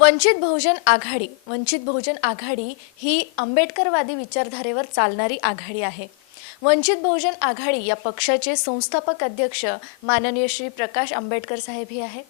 वंचित बहुजन आघाडी वंचित बहुजन आघाडी ही आंबेडकरवादी विचारधारेवर चालणारी आघाडी आहे. वंचित बहुजन आघाडी या पक्षाचे संस्थापक अध्यक्ष माननीय श्री प्रकाश आंबेडकर साहेब हे आहेत.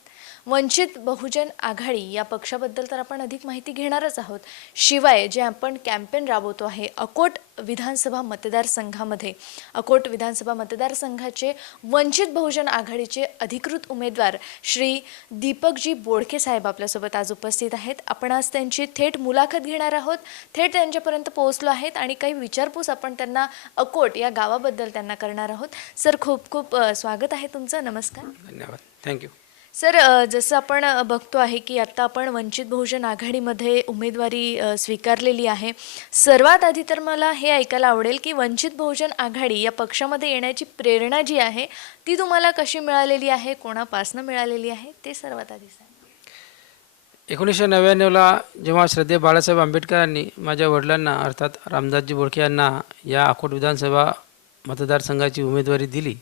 वंचित बहुजन आघाडी या पक्षाबद्दल तर आपण अधिक माहिती घेणारच आहोत. शिवाय जे आपण कॅम्पेन राबवतो आहे अकोट विधानसभा मतदारसंघामध्ये अकोट विधानसभा मतदारसंघाचे वंचित बहुजन आघाडीचे अधिकृत उमेदवार श्री दीपकजी बोडके साहेब आपल्यासोबत आज उपस्थित आहेत. आपण आज त्यांची थेट मुलाखत घेणार आहोत. थेट त्यांच्यापर्यंत पोहोचलो आहेत आणि काही विचारपूस आपण त्यांना अकोट या गावाबद्दल त्यांना करणार आहोत. सर खूप खूप स्वागत आहे तुमचं. नमस्कार. धन्यवाद. थँक्यू. सर जसं आपण बघतो आहे की आत्ता आपण वंचित बहुजन आघाडीमध्ये उमेदवारी स्वीकारलेली आहे. सर्वात आधी तर मला हे ऐकायला आवडेल की वंचित बहुजन आघाडी या पक्षामध्ये येण्याची प्रेरणा जी आहे ती तुम्हाला कशी मिळालेली आहे? कोणापासनं मिळालेली आहे? ते सर्वात आधी सांग. एकोणीसशे नव्याण्णवला जेव्हा श्रद्धे बाळासाहेब आंबेडकरांनी माझ्या वडिलांना अर्थात रामदासजी बोडके यांना या अकोट विधानसभा मतदारसंघाची उमेदवारी दिली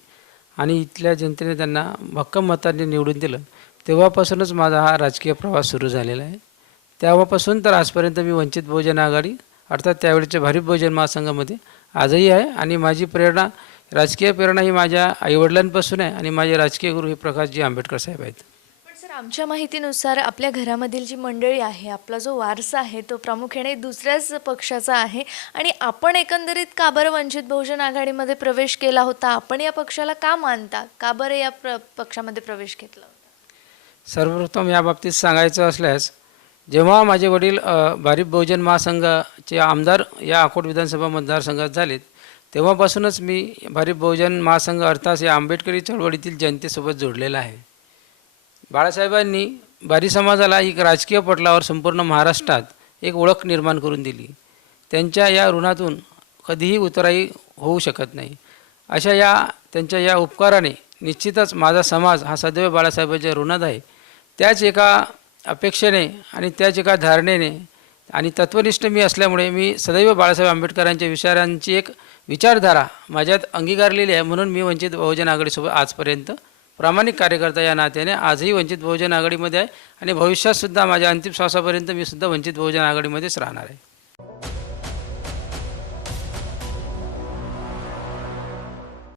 आणि इथल्या जनतेने त्यांना भक्कम मतांनी निवडून दिलं. तेव्हापासूनच माझा हा राजकीय प्रवास सुरू झालेला आहे. तेव्हापासून तर आजपर्यंत मी वंचित बहुजन आघाडी अर्थात त्यावेळेच्या भारिप बहुजन महासंघामध्ये आजही आहे आणि माझी प्रेरणा राजकीय प्रेरणा ही माझ्या आईवडिलांपासून आहे आणि माझे राजकीय गुरु हे प्रकाशजी आंबेडकर साहेब आहेत. आमच्या माहितीनुसार आपल्या घरामधील जी मंडळी आहे आपला जो वारसा आहे तो प्रामुख्याने दुसऱ्याच पक्षाचा आहे. आणि आपण एकंदरीत का बरं वंचित बहुजन आघाडीमध्ये प्रवेश केला होता? आपण या पक्षाला का मानता? का बरं या प्र पक्षामध्ये प्रवेश घेतला होता? सर्वप्रथम या बाबतीत सांगायचं असल्यास जेव्हा माझे वडील अ, भारिप बहुजन महासंघाचे आमदार या अकोट विधानसभा मतदारसंघात झालेत तेव्हापासूनच मी भारिप बहुजन महासंघ अर्थात या आंबेडकरी चळवळीतील जनतेसोबत जोडलेला आहे. बाळासाहेबांनी बारी समाजाला एक राजकीय पटलावर संपूर्ण महाराष्ट्रात एक ओळख निर्माण करून दिली. त्यांच्या या ऋणातून कधीही उतराई होऊ शकत नाही. अशा या त्यांच्या या उपकाराने निश्चितच माझा समाज हा सदैव बाळासाहेबांच्या ऋणात आहे. त्याच एका अपेक्षेने आणि त्याच एका धारणेने आणि तत्वनिष्ठ मी असल्यामुळे मी सदैव बाळासाहेब आंबेडकरांच्या विचारांची एक विचारधारा माझ्यात अंगीकारलेली आहे म्हणून मी वंचित बहुजन आघाडीसोबत आजपर्यंत प्रामाणिक कार्यकर्ता या नात्याने आजही वंचित बहुजन आघाडीमध्ये आहे आणि भविष्यातसुद्धा माझ्या अंतिम श्वासापर्यंत मी सुद्धा वंचित बहुजन आघाडीमध्येच राहणार आहे.